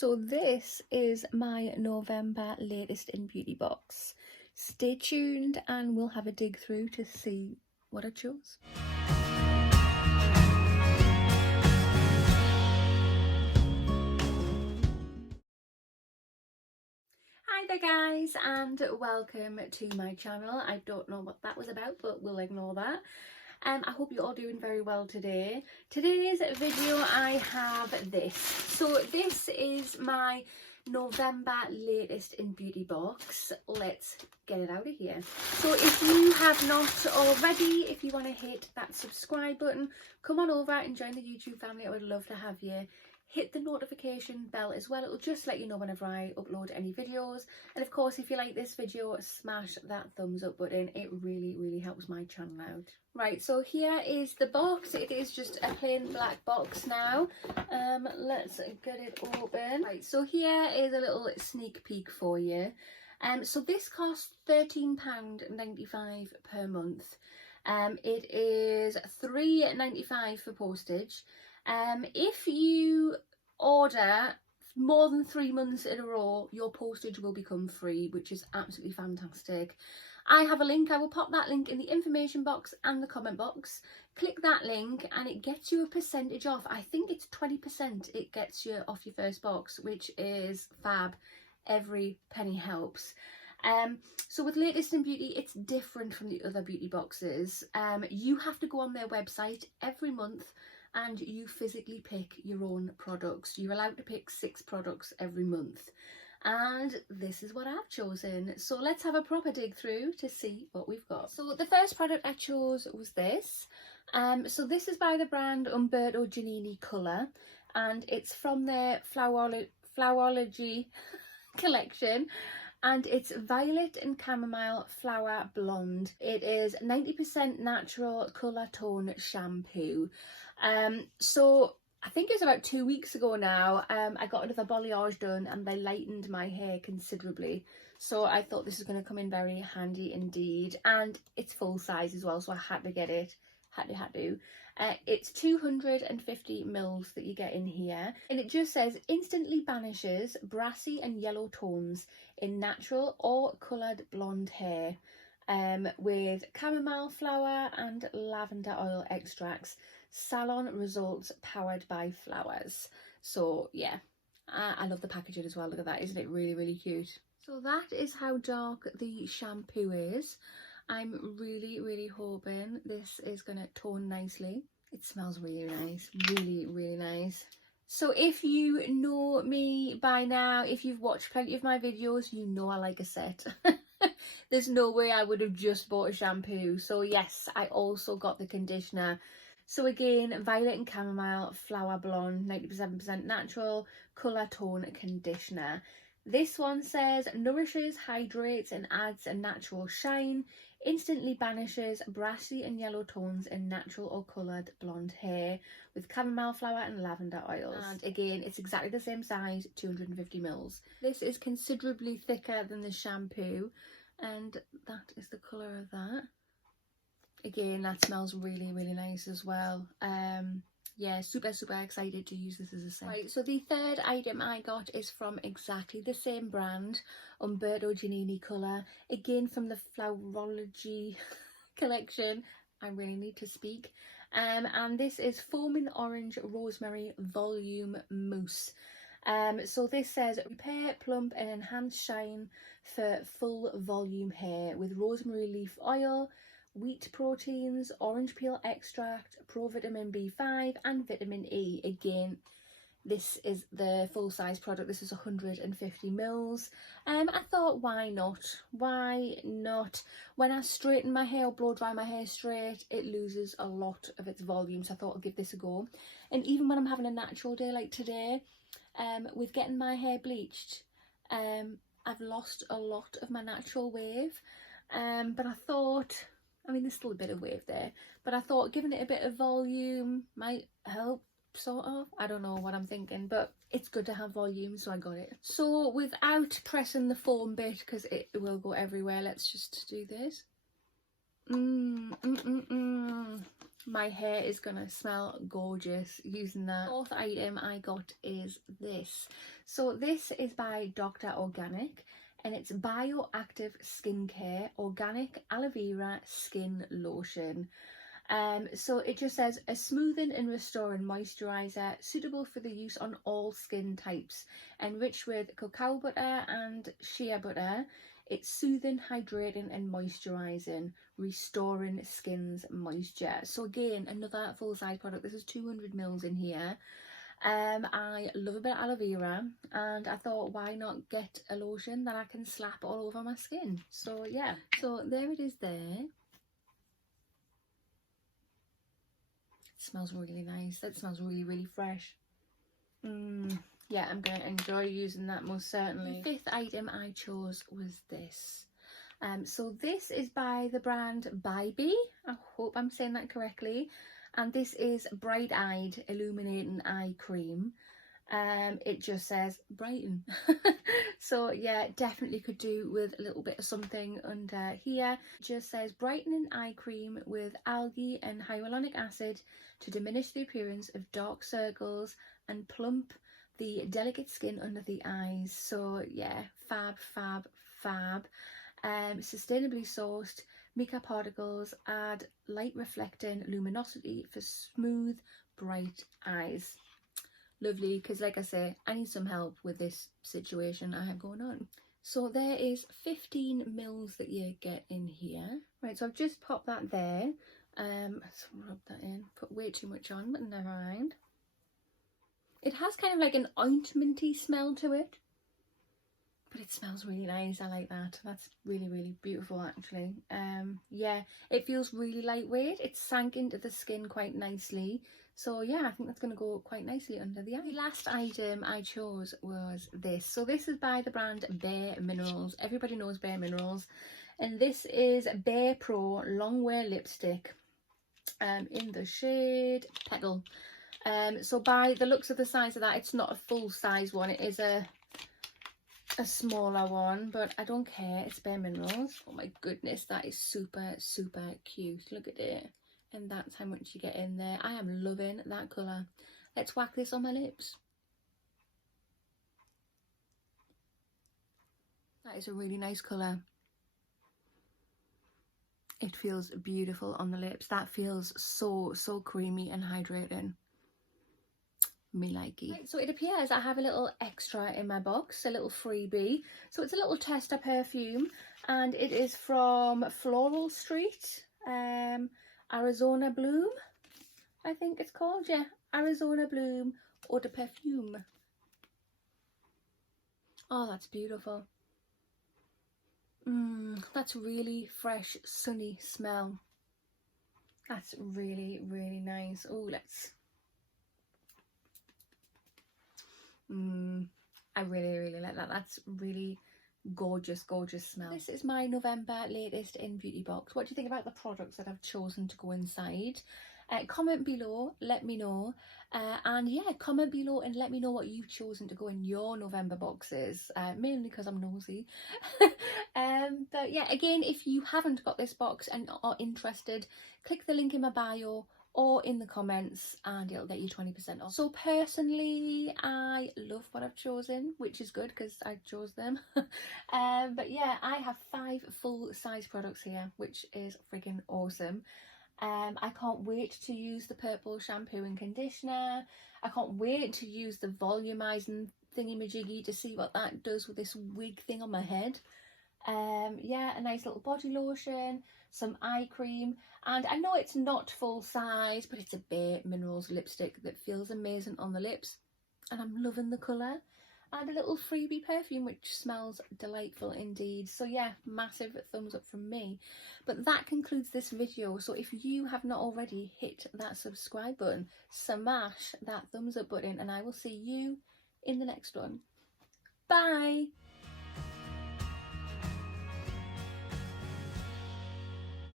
So this is my November latest in beauty box. Stay tuned and we'll have a dig through to see what I chose. Hi there guys, and welcome to my channel. I don't know what that was about, but we'll ignore that. I hope you're all doing very well today. Today's video I have this. So this is my November latest in beauty box. Let's get it out of here. So if you have not already, if you want to hit that subscribe button, come on over and join the YouTube family. I would love to have you. Hit the notification bell as well. It'll just let you know whenever I upload any videos. And of course, if you like this video, smash that thumbs up button. It really helps my channel out. Right, so here is the box. It is just a plain black box now. Let's get it open. Right, so here is a little sneak peek for you. So this costs £13.95 per month. It is £3.95 for postage. If you order more than 3 months in a row, your postage will become free, which is absolutely fantastic. I have a link. I will pop that link in the information box and the comment box. Click that link and it gets you a percentage off. I think it's 20% it gets you off your first box, which is fab. Every penny helps. So with Latest in Beauty, it's different from the other beauty boxes. You have to go on their website every month and you physically pick your own products. You're allowed to pick 6 products every month. And this is what I've chosen. So let's have a proper dig through to see what we've got. So the first product I chose was this. So this is by the brand Umberto Giannini Colour, and it's from their Flowerology collection. And it's Violet and Chamomile Flower Blonde. It is 90% natural colour tone shampoo. So I think it was about 2 weeks ago now, I got another balayage done and they lightened my hair considerably. So I thought this is going to come in very handy indeed. And it's full size as well, so I had to get it. Had to. It's 250 mils that you get in here, and it just says instantly banishes brassy and yellow tones in natural or coloured blonde hair, with chamomile flower and lavender oil extracts. Salon results powered by flowers. So yeah, I love the packaging as well. Look at that, isn't it really cute? So that is how dark the shampoo is. I'm really hoping this is going to tone nicely. It smells really nice, really nice. So if you know me by now, if you've watched plenty of my videos, you know I like a set. There's no way I would have just bought a shampoo. So yes, I also got the conditioner. So again, Violet and Chamomile Flower Blonde, 97% natural, colour tone conditioner. This one says nourishes, hydrates and adds a natural shine, instantly banishes brassy and yellow tones in natural or coloured blonde hair with chamomile flower and lavender oils. And again, it's exactly the same size, 250 mils. This is considerably thicker than the shampoo, and that is the colour of that. Again, that smells really nice as well. Yeah, super excited to use this as a set. Right, so the third item I got is from exactly the same brand, Umberto Giannini Colour, again from the Flowerology collection. I really need to speak. And this is Foaming Orange Rosemary Volume Mousse. So this says repair, plump and enhance shine for full volume hair with rosemary leaf oil, wheat proteins, orange peel extract, provitamin B5 and vitamin E. Again, this is the full size product. This is 150 mils. I thought, why not? When I straighten my hair or blow dry my hair straight, it loses a lot of its volume, so I thought I'd give this a go. And even when I'm having a natural day like today, with getting my hair bleached, I've lost a lot of my natural wave, but I thought, I mean, there's still a bit of wave there, but I thought giving it a bit of volume might help, sort of. I don't know what I'm thinking, but it's good to have volume, so I got it. So without pressing the foam bit, because it will go everywhere, let's just do this. my hair is gonna smell gorgeous using that. Fourth item I got is this. So this is by Dr. Organic, and it's Bioactive Skincare Organic Aloe Vera Skin Lotion. So it just says a smoothing and restoring moisturizer suitable for the use on all skin types, enriched with cacao butter and shea butter. It's soothing, hydrating and moisturising, restoring skin's moisture. So again, another full size product. This is 200 mils in here. I love a bit of aloe vera, and I thought, why not get a lotion that I can slap all over my skin? So yeah, so there it is there. It smells really nice. That smells really, really fresh. Yeah, I'm going to enjoy using that most certainly. The fifth item I chose was this. So this is by the brand bybi. I hope I'm saying that correctly. And this is Bright Eyed Illuminating Eye Cream. It just says brighten. So yeah, definitely could do with a little bit of something under here. It just says brightening eye cream with algae and hyaluronic acid to diminish the appearance of dark circles and plump the delicate skin under the eyes. So yeah, fab, fab, fab. Sustainably sourced mica particles add light reflecting luminosity for smooth, bright eyes. Lovely, because like I say, I need some help with this situation I have going on. So there is 15 mils that you get in here. Right, so I've just popped that there. Let's rub that in. Put way too much on, but never mind. It has kind of like an ointmenty smell to it, but it smells really nice. I like that. That's really, really beautiful actually. Yeah, it feels really lightweight. It sank into the skin quite nicely. So yeah, I think that's going to go quite nicely under the eye. The last item I chose was this. So this is by the brand bareminerals. Everybody knows bareminerals. And this is Bare Pro Longwear Lipstick in the shade Petal. So by the looks of the size of that, it's not a full size one. It is a smaller one, but I don't care. It's bareminerals. Oh my goodness, that is super, super cute. Look at it. And that's how much you get in there. I am loving that colour. Let's whack this on my lips. That is a really nice colour. It feels beautiful on the lips. That feels so, so creamy and hydrating. Me likey. Right, so it appears I have a little extra in my box, a little freebie. So it's a little tester perfume, and it is from Floral Street. Arizona Bloom, I think it's called. Yeah, Arizona Bloom Eau de Perfume. Oh, that's beautiful. That's really fresh, sunny smell. That's really, really nice. Oh, let's... I really, really like that. That's really gorgeous, gorgeous smell. This is my November latest in beauty box. What do you think about the products that I've chosen to go inside? Comment below, let me know. And yeah, comment below and let me know what you've chosen to go in your November boxes, mainly because I'm nosy. But yeah, again, if you haven't got this box and are interested, click the link in my bio or in the comments and it'll get you 20% off. So personally, I love what I've chosen, which is good because I chose them. But yeah, I have 5 full size products here, which is freaking awesome. I can't wait to use the purple shampoo and conditioner. I can't wait to use the volumizing thingy-majiggy to see what that does with this wig thing on my head. Yeah, a nice little body lotion, some eye cream, and I know it's not full size, but it's a bareminerals lipstick that feels amazing on the lips, and I'm loving the colour, and a little freebie perfume which smells delightful indeed. So yeah, massive thumbs up from me. But that concludes this video. So if you have not already, hit that subscribe button, smash that thumbs up button, and I will see you in the next one. Bye.